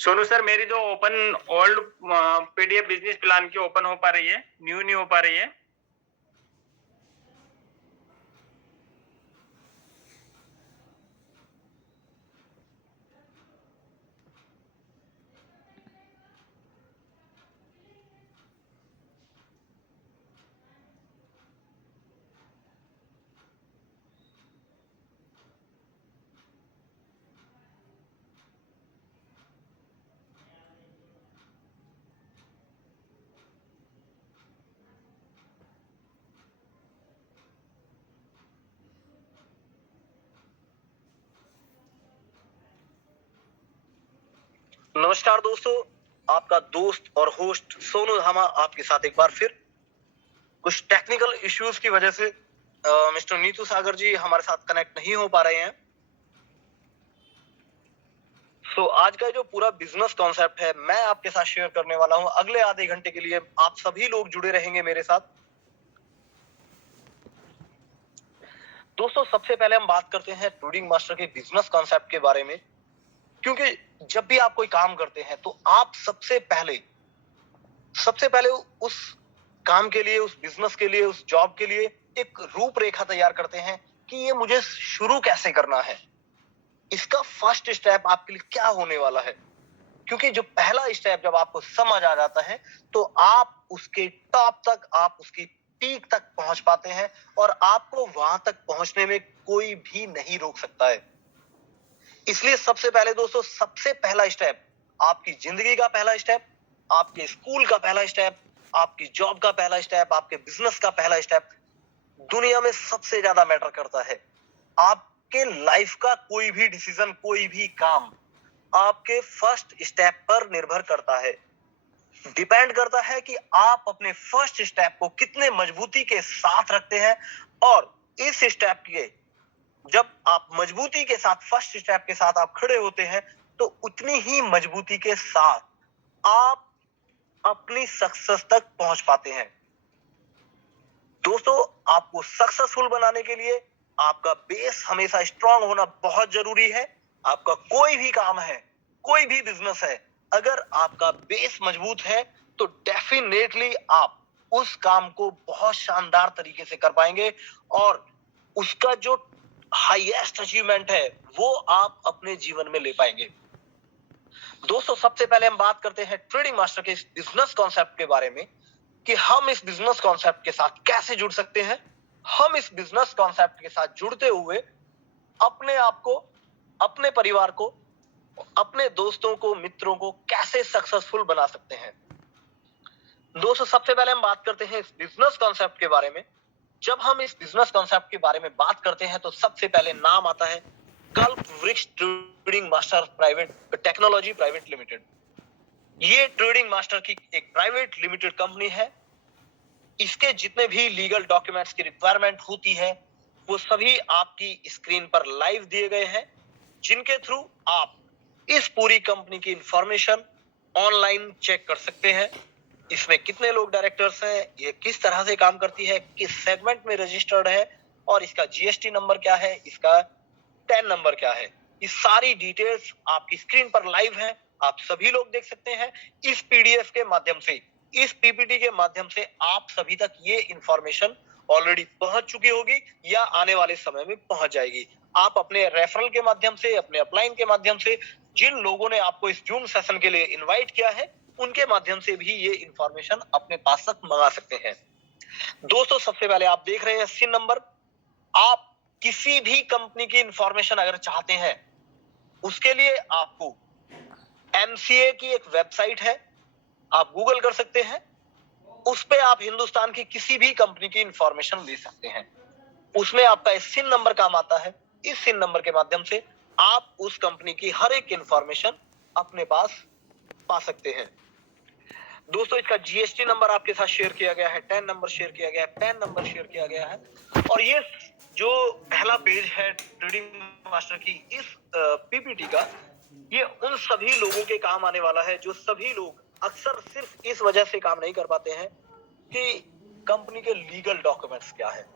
Sonu sir, मेरी जो open old PDF business plan की ओपन हो पा रही है, न्यू नहीं हो पा रही है। नमस्कार दोस्तों, आपका दोस्त और होस्ट सोनू धामा आपके साथ एक बार फिर। कुछ टेक्निकल इश्यूज की वजह से मिस्टर नीतू सागर जी हमारे साथ कनेक्ट नहीं हो पा रहे हैं। आज का जो पूरा बिजनेस कॉन्सेप्ट है मैं आपके साथ शेयर करने वाला हूं। अगले आधे घंटे के लिए आप सभी लोग जुड़े रहेंगे मेरे साथ। दोस्तों, सबसे पहले हम बात करते हैं ट्रेडिंग मास्टर के बिजनेस कॉन्सेप्ट के बारे में, क्योंकि जब भी आप कोई काम करते हैं तो आप सबसे पहले उस काम के लिए, उस बिजनेस के लिए, उस जॉब के लिए एक रूपरेखा तैयार करते हैं कि ये मुझे शुरू कैसे करना है, इसका फर्स्ट स्टेप आपके लिए क्या होने वाला है। क्योंकि जो पहला स्टेप जब आपको समझ आ जाता है तो आप उसके टॉप तक, आप उसकी पीक तक पहुंच पाते हैं और आपको वहां तक पहुंचने में कोई भी नहीं रोक सकता है। इसलिए सबसे पहले दोस्तों, सबसे पहला स्टेप, आपकी जिंदगी का पहला स्टेप, आपके स्कूल का पहला स्टेप, आपकी जॉब का पहला स्टेप, आपके बिजनेस का पहला स्टेप दुनिया में सबसे ज्यादा मैटर करता है। आपके लाइफ का कोई भी डिसीजन, कोई भी काम आपके फर्स्ट स्टेप पर निर्भर करता है। डिपेंड करता है कि आप अपने फर्स्ट स्टेप को कितने मजबूती के साथ रखते हैं, और इस स्टेप के जब आप मजबूती के साथ, फर्स्ट स्टेप के साथ आप खड़े होते हैं तो उतनी ही मजबूती के साथ आप अपनी सक्सेस तक पहुंच पाते हैं। दोस्तों, आपको सक्सेसफुल बनाने के लिए आपका बेस हमेशा स्ट्रांग होना बहुत जरूरी है। आपका कोई भी काम है, कोई भी बिजनेस है, अगर आपका बेस मजबूत है तो डेफिनेटली आप उस काम को बहुत शानदार तरीके से कर पाएंगे और उसका जो हाईएस्ट अचीवमेंट है वो आप अपने जीवन में ले पाएंगे। दोस्तों, सबसे पहले हम बात करते हैं ट्रेडिंग मास्टर के इस बिजनेस कॉन्सेप्ट के बारे में कि हम इस बिजनेस कॉन्सेप्ट के साथ कैसे जुड़ सकते हैं। हम इस बिजनेस कॉन्सेप्ट के साथ जुड़ते हुए अपने आप को, अपने परिवार को, अपने दोस्तों को, मित्रों को कैसे सक्सेसफुल बना सकते हैं। दोस्तों, सबसे पहले हम बात करते हैं इस बिजनेस कॉन्सेप्ट के बारे में। जब हम इस बिजनेस कॉन्सेप्ट के बारे में बात करते हैं तो सबसे पहले नाम आता है कल्प वृक्ष trading master private technology private limited. ये ट्रेडिंग मास्टर की एक प्राइवेट लिमिटेड कंपनी है। इसके जितने भी लीगल डॉक्यूमेंट्स की रिक्वायरमेंट होती है वो सभी आपकी स्क्रीन पर लाइव दिए गए हैं, जिनके थ्रू आप इस पूरी कंपनी की इंफॉर्मेशन ऑनलाइन चेक कर सकते हैं। इसमें कितने लोग डायरेक्टर्स हैं, ये किस तरह से काम करती है, किस सेगमेंट में रजिस्टर्ड है और इसका जीएसटी नंबर क्या है, इसका टैन नंबर क्या है, ये सारी डिटेल्स आपकी स्क्रीन पर लाइव हैं। आप सभी लोग देख सकते हैं। इस पीडीएफ के माध्यम से, इस पीपीटी के माध्यम से आप सभी तक ये इंफॉर्मेशन ऑलरेडी पहुंच चुकी होगी या आने वाले समय में पहुंच जाएगी। आप अपने रेफरल के माध्यम से, अपने अपलाइन के माध्यम से, जिन लोगों ने आपको इस जूम सेशन के लिए इनवाइट किया है उनके माध्यम से भी ये इंफॉर्मेशन अपने पास तक मंगा सकते हैं। दोस्तों, सबसे पहले आप देख रहे हैं सिन नंबर। आप किसी भी कंपनी की इंफॉर्मेशन अगर चाहते हैं उसके लिए आपको एमसीए की एक वेबसाइट है, आप गूगल कर सकते हैं। उस पे आप हिंदुस्तान की किसी भी कंपनी की इंफॉर्मेशन ले सकते हैं। उसमें आपका इस सिन नंबर काम आता है। इस सिन नंबर के माध्यम से आप उस कंपनी की हर एक इंफॉर्मेशन अपने पास पा सकते हैं। दोस्तों, इसका जीएसटी नंबर आपके साथ शेयर किया गया है, टैन नंबर शेयर किया गया है, पैन नंबर शेयर किया गया है। और ये जो पहला पेज है ट्रेडिंग मास्टर की इस पीपीटी का, ये उन सभी लोगों के काम आने वाला है जो सभी लोग अक्सर सिर्फ इस वजह से काम नहीं कर पाते हैं कि कंपनी के लीगल डॉक्यूमेंट्स क्या है।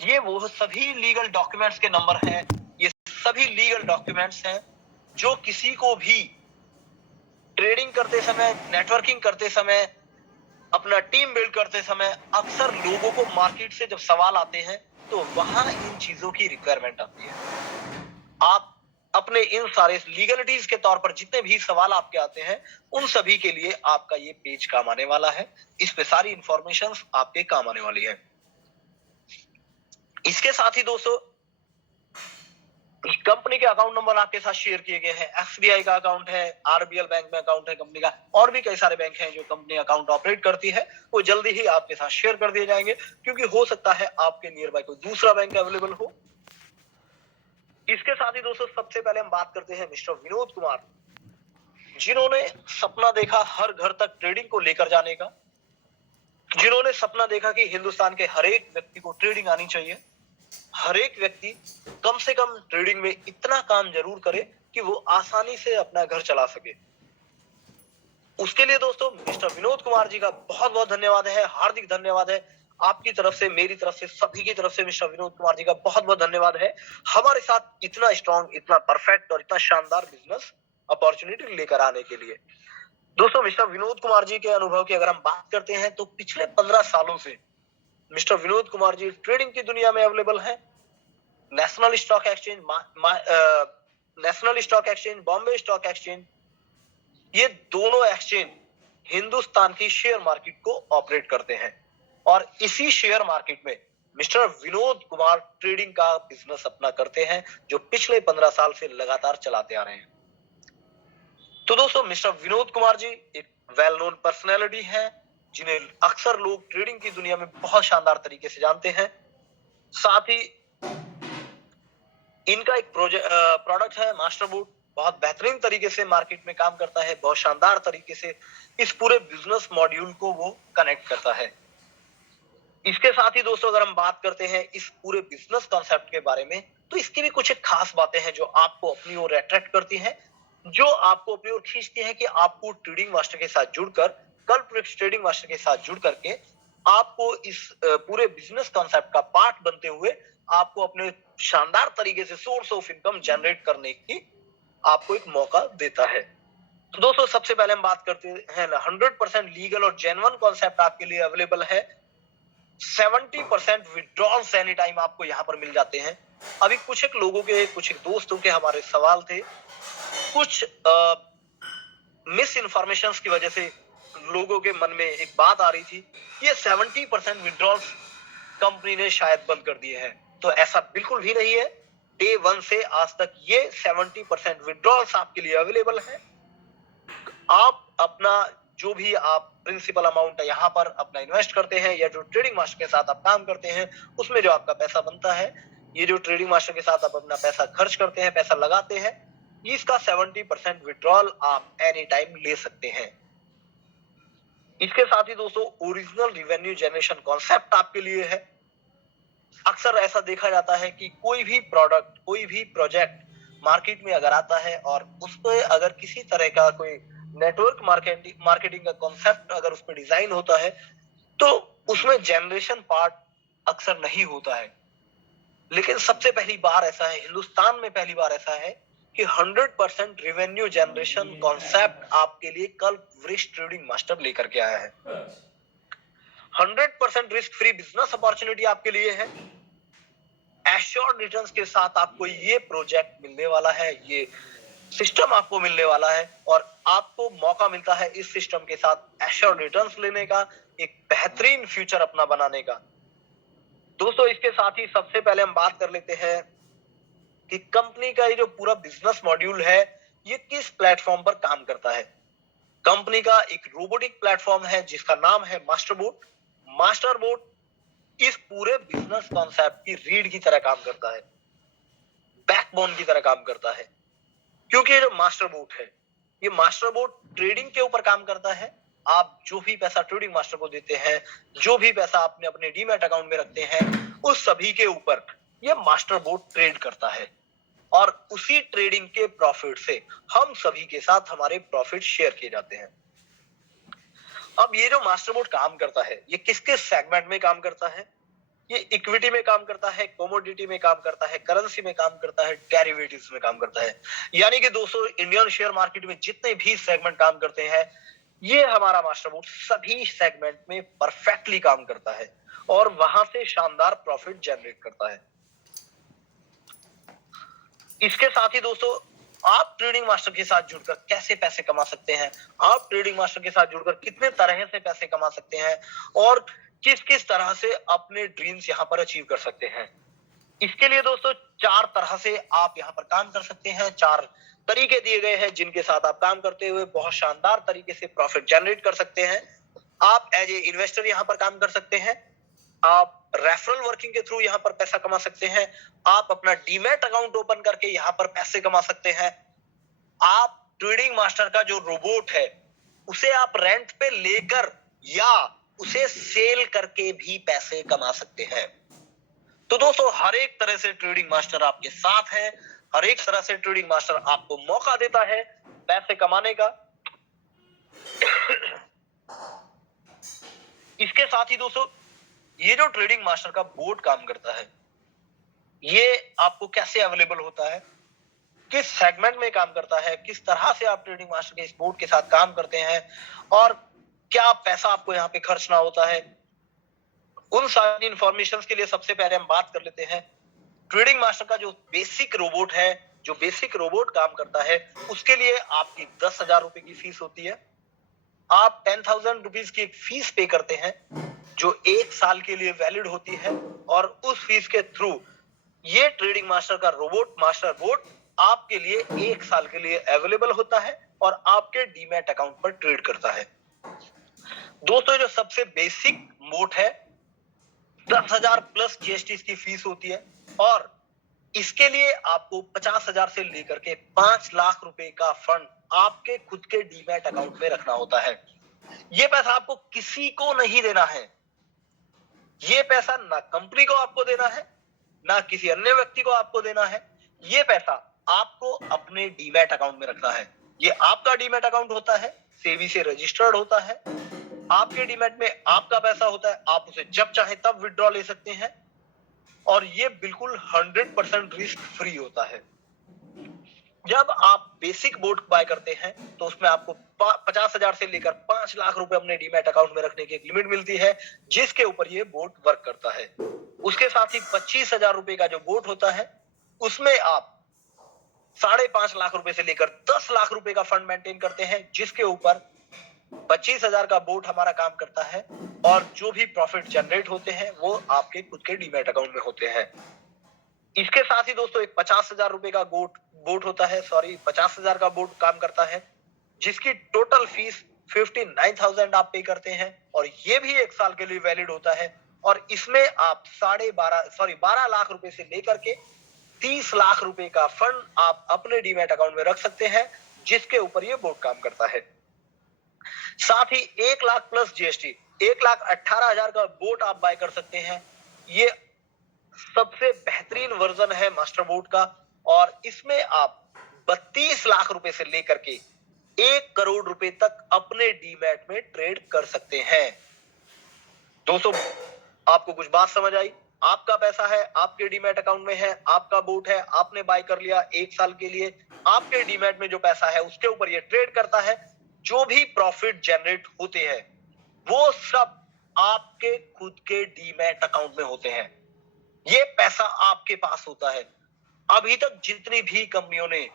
ये वो सभी लीगल डॉक्यूमेंट्स के नंबर हैं, ये सभी लीगल डॉक्यूमेंट्स हैं जो किसी को भी ट्रेडिंग करते समय, नेटवर्किंग करते समय, अपना टीम बिल्ड करते समय अक्सर लोगों को मार्केट से जब सवाल आते हैं तो वहां इन चीजों की रिक्वायरमेंट आती है। आप अपने इन सारे लीगलिटीज के तौर पर जितने भी सवाल आपके आते हैं उन सभी के लिए आपका ये पेज काम आने वाला है। इस पे सारी इंफॉर्मेशन आपके काम आने वाली है। इसके साथ ही दोस्तों कंपनी के अकाउंट नंबर आपके साथ शेयर किए गए हैं। एसबीआई का अकाउंट है, आरबीएल बैंक में अकाउंट है कंपनी का, और भी कई सारे बैंक हैं जो कंपनी अकाउंट ऑपरेट करती है, वो जल्दी ही आपके साथ शेयर कर दिए जाएंगे, क्योंकि हो सकता है आपके नियर बाय कोई दूसरा बैंक अवेलेबल हो। इसके साथ ही दोस्तों सबसे पहले हम बात करते हैं मिस्टर विनोद कुमार, जिन्होंने सपना देखा हर घर तक ट्रेडिंग को लेकर जाने का, जिन्होंने सपना देखा कि हिंदुस्तान के हर एक व्यक्ति को ट्रेडिंग आनी चाहिए, हर एक व्यक्ति कम से कम ट्रेडिंग में इतना काम जरूर करे कि वो आसानी से अपना घर चला सके। उसके लिए दोस्तों मिस्टर विनोद कुमार जी का बहुत बहुत धन्यवाद है, हार्दिक धन्यवाद है आपकी तरफ से, मेरी तरफ से, सभी की तरफ से मिस्टर विनोद कुमार जी का बहुत बहुत धन्यवाद है हमारे साथ इतना स्ट्रॉन्ग, इतना परफेक्ट और इतना शानदार बिजनेस अपॉर्चुनिटी लेकर आने के लिए। दोस्तों मिस्टर विनोद कुमार जी के अनुभव की अगर हम बात करते हैं तो पिछले 15 सालों से मिस्टर विनोद कुमार जी ट्रेडिंग की दुनिया में अवेलेबल है। National stock exchange, national stock exchange, Bombay stock exchange, ये दोनों एक्सचेंज हिंदुस्तान की शेयर मार्केट को ऑपरेट करते हैं, और इसी शेयर मार्केट में मिस्टर विनोद कुमार ट्रेडिंग का बिजनेस अपना करते हैं, जो पिछले 15 साल से लगातार चलाते आ रहे हैं। तो दोस्तों मिस्टर विनोद कुमार जी एक वेल नोन पर्सनैलिटी है, जिन्हें अक्सर लोग ट्रेडिंग की दुनिया में बहुत शानदार तरीके से जानते हैं। साथ ही इनका एक प्रोडक्ट है मास्टरबोर्ड, बहुत बेहतरीन तरीके से मार्केट में काम करता है, बहुत शानदार तरीके से इस पूरे बिजनेस मॉड्यूल को वो कनेक्ट करता है। इसके साथ ही दोस्तों अगर हम बात करते हैं इस पूरे बिजनेस कॉन्सेप्ट के बारे में, तो इसकी भी कुछ एक खास बातें हैं जो आपको अपनी ओर अट्रैक्ट करती हैं, जो आपको अपनी ओर खींचती हैं कि आपको ट्रेडिंग मास्टर के साथ जुड़कर, कल्प्रिक्स ट्रेडिंग मास्टर के साथ जुड़ करके आपको इस पूरे बिजनेस कॉन्सेप्ट का पार्ट बनते हुए आपको अपने शानदार तरीके से सोर्स ऑफ इनकम जनरेट करने की आपको एक मौका देता है। तो दोस्तों सबसे पहले हम बात करते हैं 100% लीगल और जेन्युइन कॉन्सेप्ट आपके लिए अवेलेबल है। 70% विड्रॉल्स एनी टाइम आपको यहाँ पर मिल जाते हैं। अभी कुछ एक लोगों के, कुछ एक दोस्तों के हमारे सवाल थे, कुछ मिस इन्फॉर्मेशन की वजह से लोगों के मन में एक बात आ रही थी कि ये 70% विड्रॉल्स कंपनी ने शायद बंद कर दिए हैं। तो ऐसा बिल्कुल भी नहीं है। डे 1 से आज तक ये 70% विड्रॉल्स आपके लिए अवेलेबल है। आप अपना जो भी आप प्रिंसिपल अमाउंट है यहाँ पर अपना इन्वेस्ट करते हैं, या जो ट्रेडिंग मास्टर के साथ आप काम करते हैं उसमें जो आपका पैसा बनता है, ये जो ट्रेडिंग मास्टर के साथ आप अपना पैसा खर्च करते हैं, पैसा लगाते हैं, इसका 70% विड्रॉल आप एनी टाइम ले सकते हैं। इसके साथ ही दोस्तों ओरिजिनल रिवेन्यू जनरेशन कॉन्सेप्ट आपके लिए है। अक्सर ऐसा देखा जाता है कि कोई भी प्रोडक्ट, कोई भी प्रोजेक्ट मार्केट में अगर आता है और उस पर अगर किसी तरह का कोई नेटवर्क मार्केटिंग का कॉन्सेप्ट अगर उस पर डिजाइन होता है, तो उसमें जनरेशन पार्ट अक्सर नहीं होता है। लेकिन सबसे पहली बार ऐसा है, हिंदुस्तान में पहली बार ऐसा है कि 100% रेवेन्यू जनरेशन कॉन्सेप्ट आपके लिए कल्प्रिक्स ट्रेडिंग मास्टर लेकर के आया है। 100% रिस्क फ्री बिजनेस अपॉर्चुनिटी आपके लिए है। एश्योर्ड रिटर्न्स के साथ आपको ये प्रोजेक्ट मिलने वाला है, ये सिस्टम आपको मिलने वाला है, और आपको मौका मिलता है इस सिस्टम के साथ एश्योर्ड रिटर्न्स लेने का, एक बेहतरीन फ्यूचर अपना बनाने का। दोस्तों इसके साथ ही सबसे पहले हम बात कर लेते हैं कि कंपनी का ये जो पूरा बिजनेस मॉड्यूल है ये किस प्लेटफॉर्म पर काम करता है। कंपनी का एक रोबोटिक प्लेटफॉर्म है जिसका नाम है मास्टरबोर्ड। मास्टरबोर्ड इस पूरे बिजनेस कॉन्सेप्ट की रीढ़ की तरह काम करता है, बैकबोन की तरह काम करता है, क्योंकि ये जो मास्टरबोर्ड है, ये मास्टरबोर्ड ट्रेडिंग के ऊपर काम करता है। आप जो भी पैसा ट्रेडिंग मास्टर को देते हैं, जो भी पैसा आपने अपने डीमैट अकाउंट में रखते हैं, उस सभी के ऊपर ये मास्टरबोर्ड ट्रेड करता है, और उसी ट्रेडिंग के प्रॉफिट से हम सभी के साथ हमारे प्रॉफिट शेयर किए जाते हैं। अब ये जो मास्टरबोर्ड काम करता है, ये किस किस सेगमेंट में काम करता है, ये इक्विटी में काम करता है, कमोडिटी में काम करता है, करेंसी में काम करता है, डेरिवेटिव्स में काम करता है। यानी कि दोस्तों इंडियन शेयर मार्केट में जितने भी सेगमेंट काम करते हैं, ये हमारा मास्टर बूट सभी सेगमेंट में परफेक्टली काम करता है और वहां से शानदार प्रॉफिट जनरेट करता है। इसके साथ ही दोस्तों आप ट्रेडिंग मास्टर के साथ जुड़कर कैसे पैसे कमा सकते हैं, आप ट्रेडिंग मास्टर के साथ जुड़कर कितने तरह से पैसे कमा सकते हैं और किस किस तरह से अपने ड्रीम्स यहां पर अचीव कर सकते हैं। इसके लिए दोस्तों 4 तरह से आप यहां पर काम कर सकते हैं। 4 तरीके दिए गए हैं जिनके साथ आप काम करते हुए बहुत शानदार तरीके से प्रॉफिट जनरेट कर सकते हैं। आप एज ए इन्वेस्टर यहां पर काम कर सकते हैं, आप रेफरल वर्किंग के थ्रू यहां पर पैसा कमा सकते हैं, आप अपना डीमैट अकाउंट ओपन करके यहां पर पैसे कमा सकते हैं, आप ट्रेडिंग मास्टर का जो रोबोट है उसे आप रेंट पे लेकर या उसे सेल करके भी पैसे कमा सकते हैं। तो दोस्तों हर एक तरह से ट्रेडिंग मास्टर आपके साथ है, हर एक तरह से ट्रेडिंग मास्टर आपको मौका देता है पैसे कमाने का। इसके साथ ही दोस्तों ये जो ट्रेडिंग मास्टर का बोर्ड काम करता है, ये आपको कैसे अवेलेबल होता है, किस सेगमेंट में काम करता है, किस तरह से आप ट्रेडिंग मास्टर के इस बोर्ड के साथ काम करते हैं और क्या पैसा आपको यहाँ पे खर्चना होता है, उन सारी इंफॉर्मेशन के लिए सबसे पहले हम बात कर लेते हैं। ट्रेडिंग मास्टर का जो बेसिक रोबोट है, जो बेसिक रोबोट काम करता है, उसके लिए आपकी 10,000 रुपए की फीस होती है। आप 10,000 रुपीज की एक फीस पे करते हैं जो 1 साल के लिए वैलिड होती है और उस फीस के थ्रू ये ट्रेडिंग मास्टर का रोबोट मास्टर बोर्ड आपके लिए 1 साल के लिए अवेलेबल होता है और आपके डीमैट अकाउंट पर ट्रेड करता है। दोस्तों जो सबसे बेसिक मोड है 10,000 प्लस जीएसटी की फीस होती है और इसके लिए आपको 50,000 से लेकर के 5 लाख रुपए का फंड आपके खुद के डीमैट अकाउंट में रखना होता है। ये पैसा आपको किसी को नहीं देना है, ये पैसा ना कंपनी को आपको देना है ना किसी अन्य व्यक्ति को आपको देना है, ये पैसा आपको अपने डीमैट अकाउंट में रखना है। ये आपका डीमैट अकाउंट होता है, सेबी से रजिस्टर्ड होता है, आपके डीमैट में आपका पैसा होता है, आप उसे जब चाहे तब विड्रॉ ले सकते हैं और ये बिल्कुल 100% रिस्क फ्री होता है। जब आप बेसिक बोर्ड बाय करते हैं तो उसमें आपको 50,000 से लेकर 5 लाख रुपए अपने डीमैट अकाउंट में रखने की एक लिमिट मिलती है जिसके ऊपर ये बोर्ड वर्क करता है। उसके साथ ही 25,000 रुपए का जो बोर्ड होता है उसमें आप 5.5 लाख रुपए से लेकर 10 लाख रुपए का फंड मेंटेन करते हैं जिसके ऊपर 25,000 का बोर्ड हमारा काम करता है और जो भी प्रॉफिट जनरेट होते हैं वो आपके खुद के डीमैट अकाउंट में होते हैं। इसके साथ ही दोस्तों एक 50,000 रुपए का बोर्ड होता है, 50,000 का बोर्ड काम करता है जिसकी टोटल फीस 59,000 आप पे करते हैं और ये भी 1 साल के लिए वैलिड होता है और इसमें आप 12 लाख रुपए से लेकर के 30 लाख रुपए का फंड आप अपने डीमैट अकाउंट में रख सकते हैं जिसके ऊपर ये बोर्ड काम करता है। साथ ही 1 लाख प्लस जीएसटी 1,18,000 का बोर्ड आप बाय कर सकते हैं। ये सबसे बेहतरीन वर्जन है मास्टर बोर्ड का और इसमें आप 32 लाख रुपए से लेकर के 1 करोड़ रुपए तक अपने डीमैट में ट्रेड कर सकते हैं। दोस्तों आपको कुछ बात समझ आई? आपका पैसा है, आपके डीमैट अकाउंट में है, आपका बोर्ड है, आपने बाय कर लिया 1 साल के लिए, आपके डीमैट में जो पैसा है उसके ऊपर ये ट्रेड करता है। जो भी प्रॉफिट जनरेट होते हैं वो सब आपके खुद के डीमैट अकाउंट में होते हैं, ये पैसा आपके पास होता है। अभी तक जितनी भी कंपनियों ने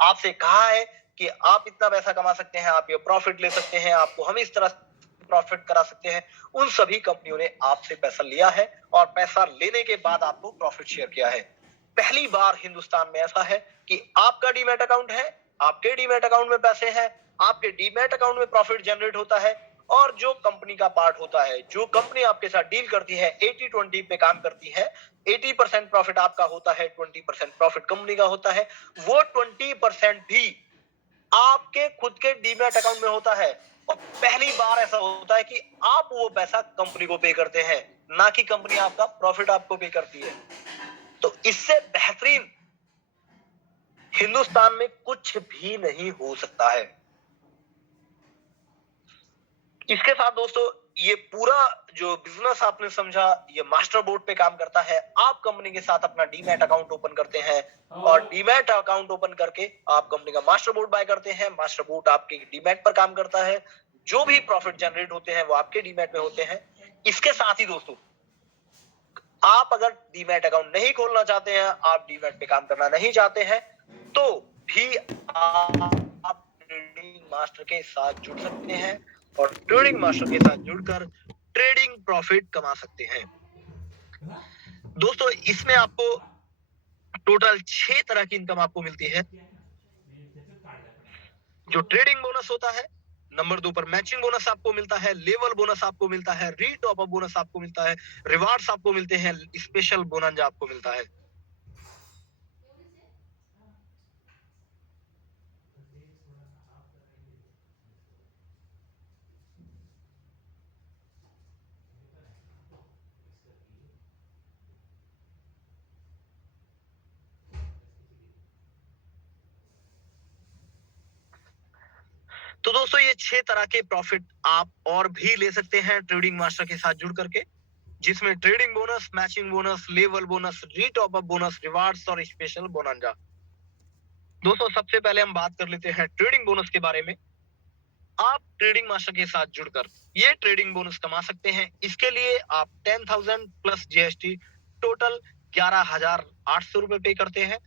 आपसे कहा है कि आप इतना पैसा कमा सकते हैं, आप ये प्रॉफिट ले सकते हैं, आपको हम इस तरह प्रॉफिट करा सकते हैं, उन सभी कंपनियों ने आपसे पैसा लिया है और पैसा लेने के बाद आपको प्रॉफिट शेयर किया है। पहली बार हिंदुस्तान में ऐसा है कि आपका डीमैट अकाउंट है, आपके डीमैट अकाउंट में पैसे हैं, आपके डीमैट अकाउंट में प्रॉफिट जनरेट होता है और जो कंपनी का पार्ट होता है, जो कंपनी आपके साथ डील करती है 80-20 पे काम करती है, 80% प्रॉफिट आपका होता है, 20% प्रॉफिट कंपनी का होता है, वो 20% भी आपके खुद के डीमैट अकाउंट में होता है और पहली बार ऐसा होता है कि आप वो पैसा कंपनी को पे करते हैं, ना कि कंपनी आपका प्रॉफिट आपको पे करती है। तो इससे बेहतरीन हिंदुस्तान में कुछ भी नहीं हो सकता है। इसके साथ दोस्तों ये पूरा जो बिजनेस आपने समझा, ये मास्टर बोर्ड पे काम करता है। आप कंपनी के साथ अपना डीमैट अकाउंट ओपन करते हैं और डीमैट अकाउंट ओपन करके आप कंपनी का मास्टर बोर्ड बाय करते हैं। मास्टर बोर्ड आपके डीमैट पर काम करता है। जो भी प्रॉफिट जनरेट होते हैं वो आपके डीमैट में होते हैं। इसके साथ ही दोस्तों, आप अगर डीमैट अकाउंट नहीं खोलना चाहते हैं, आप डीमैट पे काम करना नहीं चाहते हैं, तो भी आप ट्रेडिंग मास्टर के साथ जुड़ सकते हैं और ट्रेडिंग मास्टर के साथ जुड़कर ट्रेडिंग प्रॉफिट कमा सकते हैं। दोस्तों, इसमें आपको टोटल 6 तरह की इनकम आपको मिलती है। जो ट्रेडिंग बोनस होता है, नंबर 2 पर मैचिंग बोनस आपको मिलता है, लेवल बोनस आपको मिलता है, रीटॉप अप बोनस आपको मिलता है, रिवार्ड्स आपको मिलते हैं, स्पेशल बोनंजा आपको मिलता है। तो दोस्तों, ये 6 तरह के प्रॉफिट आप और भी ले सकते हैं ट्रेडिंग मास्टर के साथ जुड़ करके, जिसमें trading bonus, matching bonus, level bonus, retop up bonus, rewards और स्पेशल बोनंजा। दोस्तों, सबसे पहले हम बात कर लेते हैं ट्रेडिंग बोनस के बारे में। आप ट्रेडिंग मास्टर के साथ जुड़कर ये ट्रेडिंग बोनस कमा सकते हैं। इसके लिए आप 10,000 प्लस जीएसटी टोटल 11,800 रुपए पे करते हैं।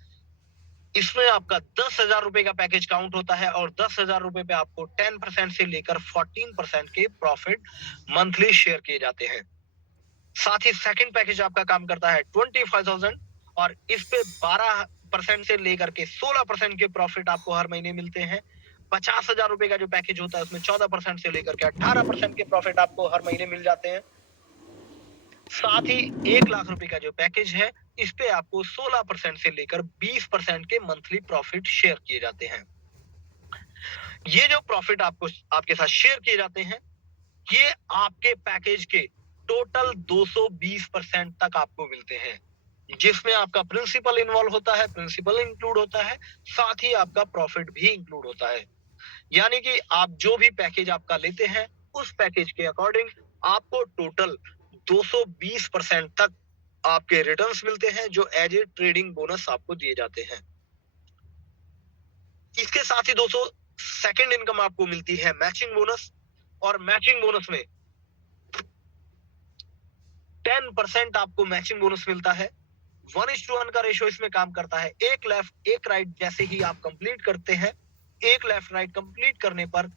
इसमें आपका 10,000 रुपए का पैकेज काउंट होता है और 10,000 रुपए पे आपको 10% से लेकर 14% के प्रॉफिट मंथली शेयर किए जाते हैं। साथ ही सेकंड पैकेज आपका काम करता है 25,000 और इस पे 12% से लेकर के 16% के प्रॉफिट आपको हर महीने मिलते हैं। 50,000 रुपए का जो पैकेज होता है उसमें 14% से लेकर के 18% के प्रॉफिट आपको हर महीने मिल जाते हैं। साथ ही 1 लाख रुपए का जो पैकेज है, इस पे आपको 16% से लेकर 20% के मंथली प्रॉफिट शेयर किए जाते हैं। ये जो प्रॉफिट आपको आपके साथ शेयर किए जाते हैं, ये आपके पैकेज के टोटल 220% तक आपको मिलते हैं, जिसमें आपका प्रिंसिपल इन्वॉल्व होता है, प्रिंसिपल इंक्लूड होता है, साथ ही आपका प्रॉफिट भी इंक्लूड होता है। यानी कि आप जो भी पैकेज आपका लेते हैं, उस पैकेज के अकॉर्डिंग आपको टोटल 220% तक आपके रिटर्न्स मिलते हैं, जो एज ए ट्रेडिंग बोनस आपको दिए जाते हैं। इसके साथ ही दोस्तों, सेकंड इनकम आपको मिलती है मैचिंग बोनस, और मैचिंग बोनस में 10% आपको मैचिंग बोनस मिलता है। 1:1 का रेशो इसमें काम करता है। एक लेफ्ट एक राइट जैसे ही आप कंप्लीट करते हैं, एक लेफ्ट राइट कंप्लीट करने पर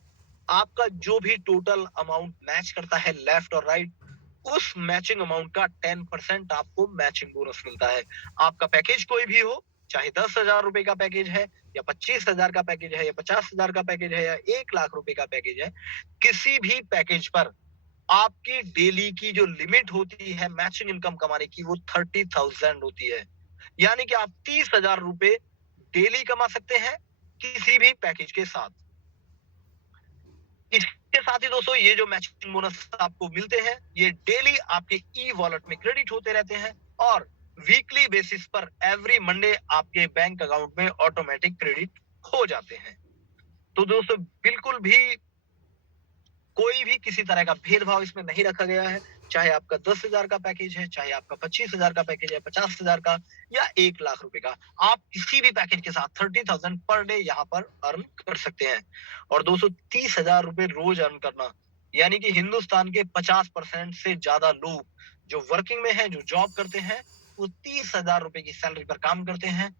आपका जो भी टोटल अमाउंट मैच करता है लेफ्ट और राइट, उस मैचिंग अमाउंट का 10% आपको मैचिंग बोनस मिलता है। आपका पैकेज कोई भी हो, चाहे 10,000 रुपए का पैकेज है या 25,000 का पैकेज है या 50,000 का पैकेज है या 1 लाख रुपए का पैकेज है, किसी भी पैकेज पर आपकी डेली की जो लिमिट होती है मैचिंग इनकम कमाने की, वो 30,000 होती है। यानी कि आप 30,000 रुपए डेली कमा सकते हैं किसी भी पैकेज के साथ। इसके साथ ही दोस्तों, ये जो मैचिंग बोनस आपको मिलते हैं, ये डेली आपके ई वॉलेट में क्रेडिट होते रहते हैं और वीकली बेसिस पर एवरी मंडे आपके बैंक अकाउंट में ऑटोमेटिक क्रेडिट हो जाते हैं। तो दोस्तों, बिल्कुल भी कोई भी किसी तरह का भेदभाव इसमें नहीं रखा गया है। चाहे आपका 10,000 का पैकेज है, चाहे आपका 25,000 का पैकेज है, 50,000 का या 1 लाख रुपए का, आप किसी भी पैकेज के साथ 30,000 पर डे यहाँ पर अर्न कर सकते हैं। और दोस्तों, 30,000 रुपए रोज अर्न करना, यानी कि हिंदुस्तान के 50% से ज्यादा लोग जो वर्किंग में हैं, जो जॉब करते हैं, वो 30,000 रुपए की सैलरी पर काम करते हैं।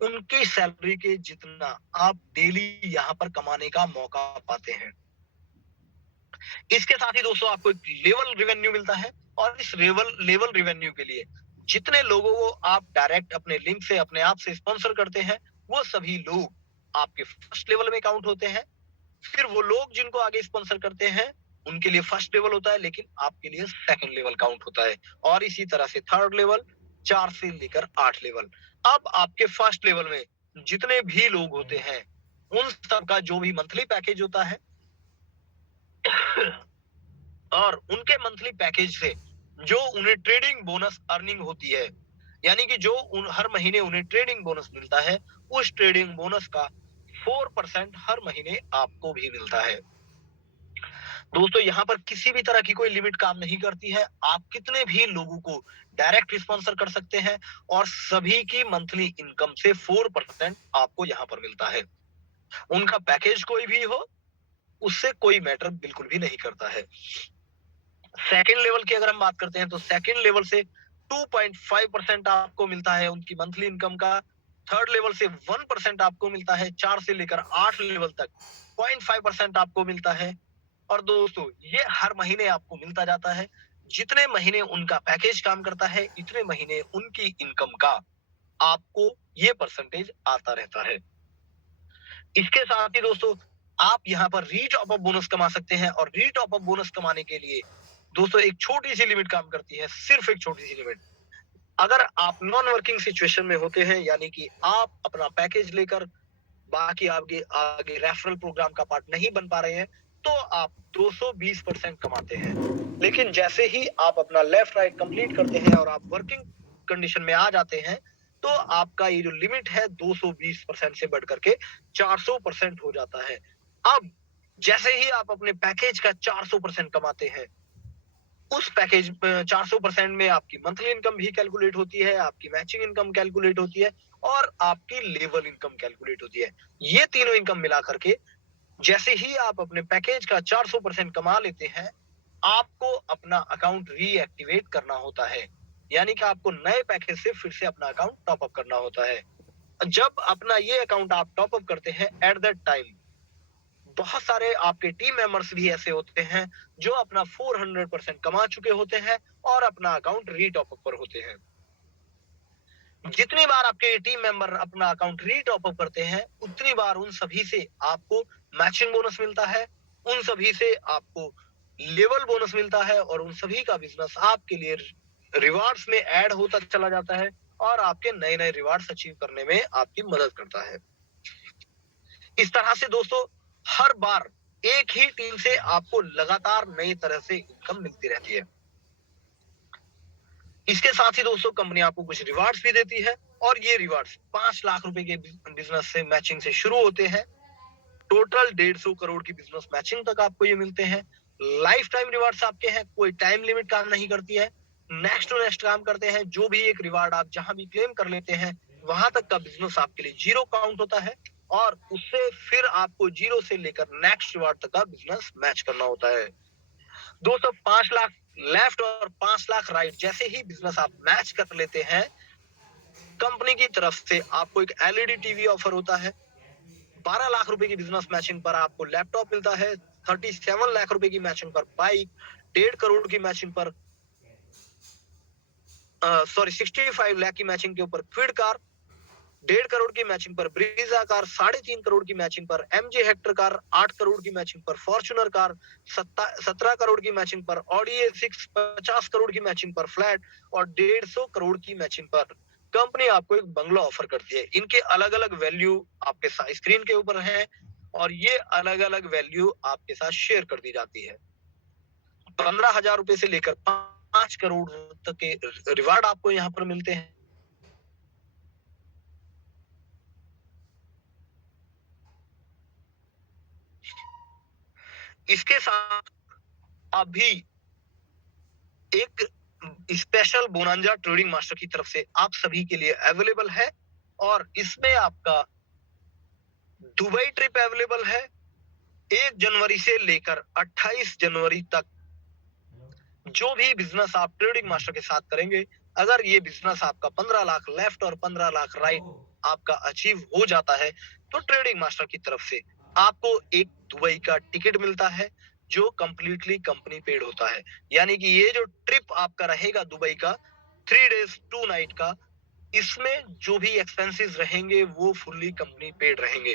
उनकी सैलरी के जितना आप डेली यहाँ पर कमाने का मौका पाते हैं। इसके साथ ही दोस्तों, आपको एक लेवल रेवेन्यू मिलता है और इस लेवल रेवेन्यू के लिए जितने लोगों को आप डायरेक्ट अपने लिंक से, अपने आप से स्पॉन्सर करते हैं, वो सभी लोग आपके फर्स्ट लेवल में काउंट होते हैं। फिर वो लोग जिनको आगे स्पॉन्सर करते हैं, उनके लिए फर्स्ट लेवल होता है, लेकिन आपके लिए सेकंड लेवल काउंट होता है। और इसी तरह से थर्ड लेवल, 4 से लेकर 8 लेवल। अब आपके फर्स्ट लेवल में जितने भी लोग होते हैं, उन सबका जो भी मंथली पैकेज होता है और उनके मंथली पैकेज से जो उन्हें ट्रेडिंग बोनस अर्निंग होती है, यानी कि जो हर महीने उन्हें ट्रेडिंग बोनस मिलता है, उस ट्रेडिंग बोनस का 4% हर महीने आपको भी मिलता है। दोस्तों यहाँ पर किसी भी तरह की कोई लिमिट काम नहीं करती है। आप कितने भी लोगों को डायरेक्ट स्पॉन्सर कर सकते हैं और सभी की मंथली इनकम से 4% आपको यहाँ पर मिलता है। उनका पैकेज कोई भी हो, उससे कोई मैटर बिल्कुल भी नहीं करता है। सेकेंड लेवल की अगर हम बात करते हैं तो सेकेंड लेवल से 2.5% आपको मिलता है उनकी मंथली इनकम का। थर्ड लेवल से 1% आपको मिलता है। 4 से लेकर 8 लेवल तक 0.5% आपको मिलता है। और दोस्तों ये हर महीने आपको मिलता जाता है। जितने महीने उनका पैकेज काम करता है, इतने महीने उनकी इनकम का आपको ये परसेंटेज आता रहता है। इसके साथ ही दोस्तों आप यहाँ पर री-टॉप अप बोनस कमा सकते हैं और री-टॉप अप बोनस कमाने के लिए दोस्तों एक छोटी सी लिमिट काम करती है, सिर्फ एक छोटी सी लिमिट। अगर आप नॉन वर्किंग सिचुएशन में होते हैं, यानी कि आप अपना पैकेज लेकर बाकी आपके आगे रेफरल प्रोग्राम का पार्ट नहीं बन पा रहे हैं, तो आप 220% कमाते हैं। लेकिन जैसे ही आप अपना लेफ्ट राइट कंप्लीट करते हैं और आप वर्किंग कंडीशन में आ जाते हैं, तो आपका ये जो लिमिट है 220% से बढ़ करके 400% हो जाता है। अब जैसे ही आप अपने पैकेज का 400% कमाते हैं, उस पैकेज 400% में आपकी मंथली इनकम भी कैलकुलेट होती है, आपकी मैचिंग इनकम कैलकुलेट होती है और आपकी लेवल इनकम कैलकुलेट होती है। ये तीनों इनकम मिला करके जैसे ही आप अपने पैकेज का 400% कमा लेते हैं, आपको अपना अकाउंट रीएक्टिवेट करना होता है। यानी कि आपको नए पैकेज से फिर से अपना अकाउंट टॉप अप करना होता है। जब अपना ये अकाउंट आप टॉप अप करते हैं, एट दैट टाइम बहुत सारे आपके टीम मेंबर्स भी ऐसे होते हैं जो अपना 400% कमा चुके होते हैं और अपना अकाउंट रीटॉप अप पर होते हैं। जितनी बार आपके टीम मेंबर अपना अकाउंट रीटॉप अप करते हैं, उतनी बार उन सभी से आपको मैचिंग बोनस मिलता है, उन सभी से आपको लेवल बोनस मिलता है और उन सभी का बिजनेस आपके लिए रिवार्ड्स में ऐड होता चला जाता है और आपके नए नए रिवार्ड्स अचीव करने में आपकी मदद करता है। इस तरह से दोस्तों हर बार एक ही टीम से आपको लगातार नई तरह से इनकम मिलती रहती है। इसके साथ ही दोस्तों कंपनी आपको कुछ रिवार्ड्स भी देती है और ये रिवार्ड्स 5 लाख रुपए के बिजनेस से मैचिंग से शुरू होते हैं। टोटल 150 करोड़ की बिजनेस मैचिंग तक आपको ये मिलते हैं। लाइफ टाइम रिवार्ड्स आपके हैं, कोई टाइम लिमिट काम नहीं करती है, नेक्स्ट टू नेक्स्ट काम करते हैं। जो भी एक रिवार्ड आप जहां भी क्लेम कर लेते हैं, वहां तक का बिजनेस आपके लिए जीरो काउंट होता है और उससे फिर आपको जीरो से लेकर नेक्स्ट रिवार्ड तक का बिजनेस मैच करना होता है। दोस्तों 5 लाख लेफ्ट और 5 लाख राइट जैसे ही बिजनेस आप मैच कर लेते हैं, कंपनी की तरफ से आपको एक एलईडी टीवी ऑफर होता है। 12 लाख रुपए की बिजनेस मैचिंग पर आपको लैपटॉप मिलता है। 37 लाख रुपए की मैचिंग पर बाइक, 1.5 करोड़ की मैचिंग पर 65 लाख की मैचिंग के ऊपर क्विड कार, 1.5 करोड़ की मैचिंग पर ब्रीजा कार, 3.5 करोड़ की मैचिंग पर एमजी हेक्टर कार, 8 करोड़ की मैचिंग पर फॉर्च्यूनर कार, 17 करोड़ की मैचिंग पर ऑडी A6, 50 करोड़ की मैचिंग पर फ्लैट और 150 करोड़ की मैचिंग पर कंपनी आपको एक बंगला ऑफर करती है। इनके अलग अलग वैल्यू आपके स्क्रीन के ऊपर है और ये अलग अलग वैल्यू आपके साथ शेयर कर दी जाती है। 15,000 रुपए से लेकर 5 करोड़ तक के रिवार्ड आपको यहाँ पर मिलते हैं। इसके साथ अभी एक स्पेशल बोनांजा ट्रेडिंग मास्टर की तरफ से आप सभी के लिए अवेलेबल है और इसमें आपका दुबई ट्रिप अवेलेबल है 1 जनवरी से लेकर 28 जनवरी तक। जो भी बिजनेस आप ट्रेडिंग मास्टर के साथ करेंगे, अगर ये बिजनेस आपका 15 लाख लेफ्ट और 15 लाख राइट आपका अचीव हो जाता है, तो ट्रेडिंग मास्टर की तरफ से आपको एक दुबई का टिकट मिलता है जो कंप्लीटली कंपनी पेड होता है। यानी कि ये जो ट्रिप आपका रहेगा दुबई का 3 डेज 2 नाइट का, इसमें जो भी एक्सपेंसेस रहेंगे वो फुल्ली कंपनी पेड रहेंगे।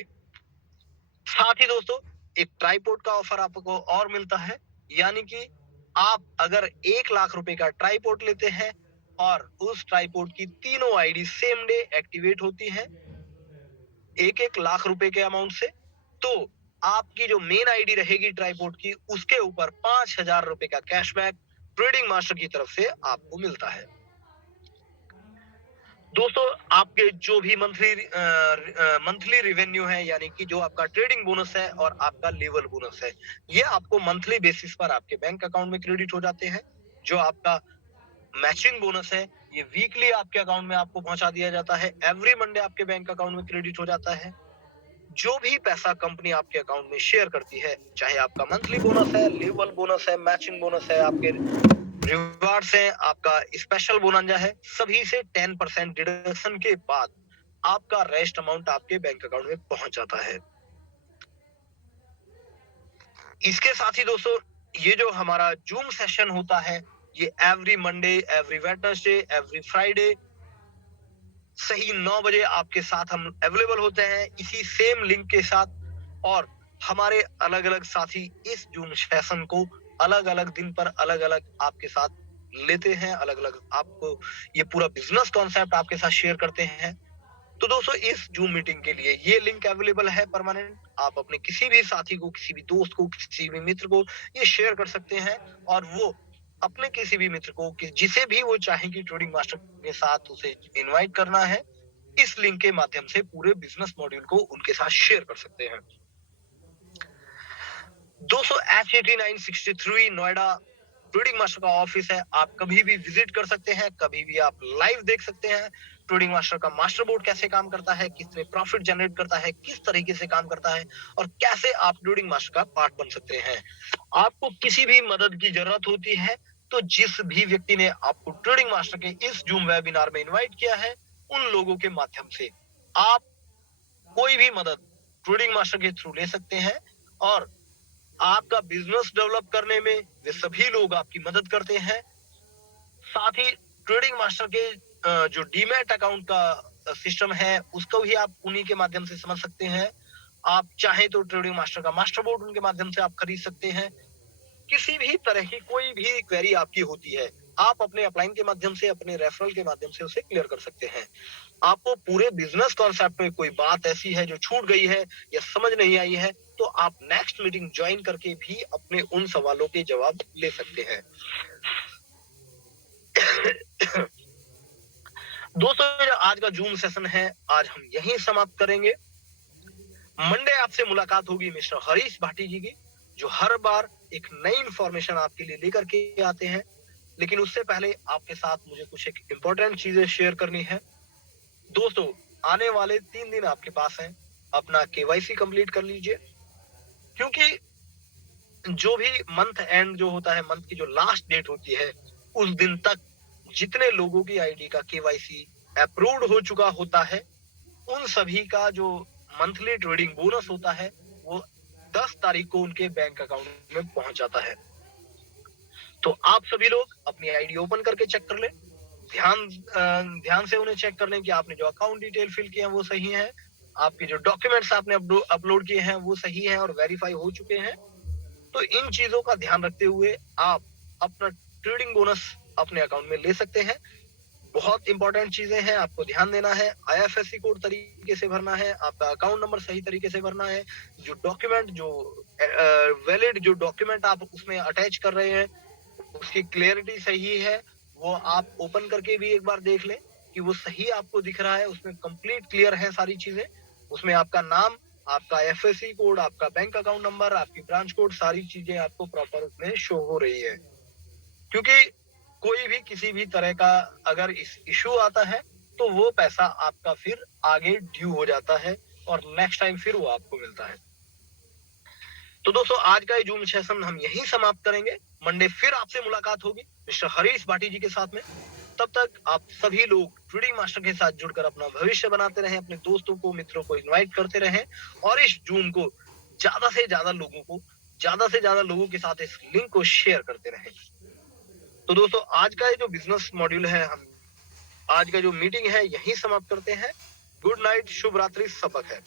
साथ ही दोस्तों एक ट्राइपॉड का ऑफर आपको और मिलता है। यानी कि आप अगर 1 लाख रुपए का ट्राइपॉड लेते हैं और उस ट्राइपॉड की तीनों आईडी सेम डे एक्टिवेट होती है 1-1 लाख रुपए के अमाउंट से, तो आपकी जो मेन आईडी रहेगी ट्राइपॉड की, उसके ऊपर 5,000 रुपए का कैशबैक ट्रेडिंग मास्टर की तरफ से आपको मिलता है। दोस्तों आपके जो भी मंथली रेवेन्यू है, यानी कि जो आपका ट्रेडिंग बोनस है और आपका लेवल बोनस है, ये आपको मंथली बेसिस पर आपके बैंक अकाउंट में क्रेडिट हो जाते हैं। जो आपका मैचिंग बोनस है, ये वीकली आपके अकाउंट में आपको पहुंचा दिया जाता है। एवरी मंडे आपके बैंक अकाउंट में क्रेडिट हो जाता है। जो भी पैसा कंपनी आपके अकाउंट में शेयर करती है, चाहे आपका मंथली बोनस है, लेवल बोनस है, मैचिंग बोनस है, आपके रिवार्ड्स है, आपका स्पेशल बोनंजा है, सभी से 10% डिडक्शन के बाद आपका रेस्ट अमाउंट आपके बैंक अकाउंट में पहुंच जाता है। इसके साथ ही दोस्तों, ये जो हमारा जूम सेशन होता है, ये every Monday, every Wednesday, every Friday सही 9 बजे आपके साथ हम अवेलेबल होते हैं, इसी सेम लिंक के साथ। और हमारे अलग अलग साथी इस जूम सेशन को अलग अलग दिन पर अलग अलग आपके साथ लेते हैं, अलग अलग आपको ये पूरा बिजनेस कॉन्सेप्ट आपके साथ शेयर करते हैं। तो दोस्तों, इस जूम मीटिंग के लिए ये लिंक अवेलेबल है परमानेंट। आप अपने किसी भी साथी को, किसी भी दोस्त को, किसी भी मित्र को ये शेयर कर सकते हैं, और वो अपने किसी भी मित्र को जिसे भी वो चाहे कि ट्रेडिंग मास्टर के साथ उसे इनवाइट करना है, इस लिंक के माध्यम से पूरे बिजनेस मॉड्यूल को उनके साथ शेयर कर सकते हैं। दोस्तों, H8963 नोएडा ट्रेडिंग मास्टर का ऑफिस है। आप कभी भी विजिट कर सकते हैं, कभी भी आप लाइव देख सकते हैं ट्रेडिंग मास्टर का मास्टर बोर्ड कैसे काम करता है, कितने प्रॉफिट जनरेट करता है, किस तरीके से काम करता है, और कैसे आप ट्रेडिंग मास्टर का पार्ट बन सकते हैं। आपको किसी भी मदद की जरूरत होती है, तो जिस भी व्यक्ति ने आपको ट्रेडिंग मास्टर के इस जूम वेबिनार में इन्वाइट किया है, उन लोगों के माध्यम से आप कोई भी मदद ट्रेडिंग मास्टर के थ्रू ले सकते हैं, और आपका बिजनेस डेवलप करने में वे सभी लोग आपकी मदद करते हैं। साथ ही ट्रेडिंग मास्टर के जो डीमैट अकाउंट का सिस्टम है, उसको भी आप उन्हीं के माध्यम से समझ सकते हैं। आप चाहे तो ट्रेडिंग मास्टर का मास्टर बोर्ड उनके माध्यम से आप खरीद सकते हैं। किसी भी तरह की कोई भी क्वेरी आपकी होती है, आप अपने अपलाइन के माध्यम से, अपने रेफरल के माध्यम से उसे क्लियर कर सकते हैं। आपको पूरे बिजनेस कॉन्सेप्ट में कोई बात ऐसी है जो छूट गई है या समझ नहीं आई है, तो आप नेक्स्ट मीटिंग ज्वाइन करके भी अपने उन सवालों के जवाब ले सकते हैं। दोस्तों, जो आज का जूम सेशन है, आज हम यहीं समाप्त करेंगे। मंडे आपसे मुलाकात होगी मिस्टर हरीश भाटी जी की, जो हर बार एक नई इंफॉर्मेशन आपके लिए लेकर के आते हैं। लेकिन उससे पहले आपके साथ मुझे कुछ एक इम्पोर्टेंट चीजें शेयर करनी है। दोस्तों, आने वाले 3 दिन आपके पास हैं, अपना केवाईसी कंप्लीट कर लीजिए, क्योंकि जो भी मंथ एंड जो होता है, मंथ की जो लास्ट डेट होती है, उस दिन तक जितने लोगों की आईडी का केवाईसी अप्रूव्ड हो चुका होता है, उन सभी का जो मंथली ट्रेडिंग बोनस होता है, वो 10 तारीख को उनके बैंक अकाउंट में पहुंच जाता है। तो आप सभी लोग अपनी आईडी ओपन करके चेक कर लें, ध्यान से उन्हें चेक कर लें कि आपने जो अकाउंट डिटेल फिल किए हैं वो सही है, आपके जो डॉक्यूमेंट्स आपने अपलोड किए हैं वो सही है और वेरीफाई हो चुके हैं। तो इन चीजों का ध्यान रखते हुए आप अपना ट्रेडिंग बोनस अपने अकाउंट में ले सकते हैं। बहुत इंपॉर्टेंट चीजें हैं, आपको ध्यान देना है। IFSC कोड तरीके से भरना है, आपका अकाउंट नंबर सही तरीके से भरना है, जो डॉक्यूमेंट, जो वैलिड जो डॉक्यूमेंट आप उसमें अटैच कर रहे हैं, उसकी क्लियरिटी सही है, वो आप ओपन करके भी एक बार देख लें कि वो सही आपको दिख रहा है, उसमें कंप्लीट क्लियर है सारी चीजें। उसमें आपका नाम, आपका IFSC कोड, आपका बैंक अकाउंट नंबर, आपकी ब्रांच कोड, सारी चीजें आपको प्रॉपर उसमें शो हो रही है। क्योंकि कोई भी किसी भी तरह का अगर इशू आता है, तो वो पैसा आपका फिर आगे ड्यू हो जाता है और नेक्स्ट टाइम फिर वो आपको मिलता है। तो दोस्तों, आज का ये जूम सेशन हम यहीं समाप्त करेंगे। मंडे फिर आपसे मुलाकात होगी मिस्टर हरीश भाटी जी के साथ में। तब तक आप सभी लोग ट्रेडिंग मास्टर के साथ जुड़कर अपना भविष्य बनाते रहें, अपने दोस्तों को, मित्रों को इनवाइट करते रहें, और इस जूम को ज्यादा से ज्यादा लोगों के साथ इस लिंक को शेयर करते रहें। तो दोस्तों, आज का ये जो बिजनेस मॉड्यूल है, हम आज का जो मीटिंग है यहीं समाप्त करते हैं। गुड नाइट, शुभ रात्रि, सबक है।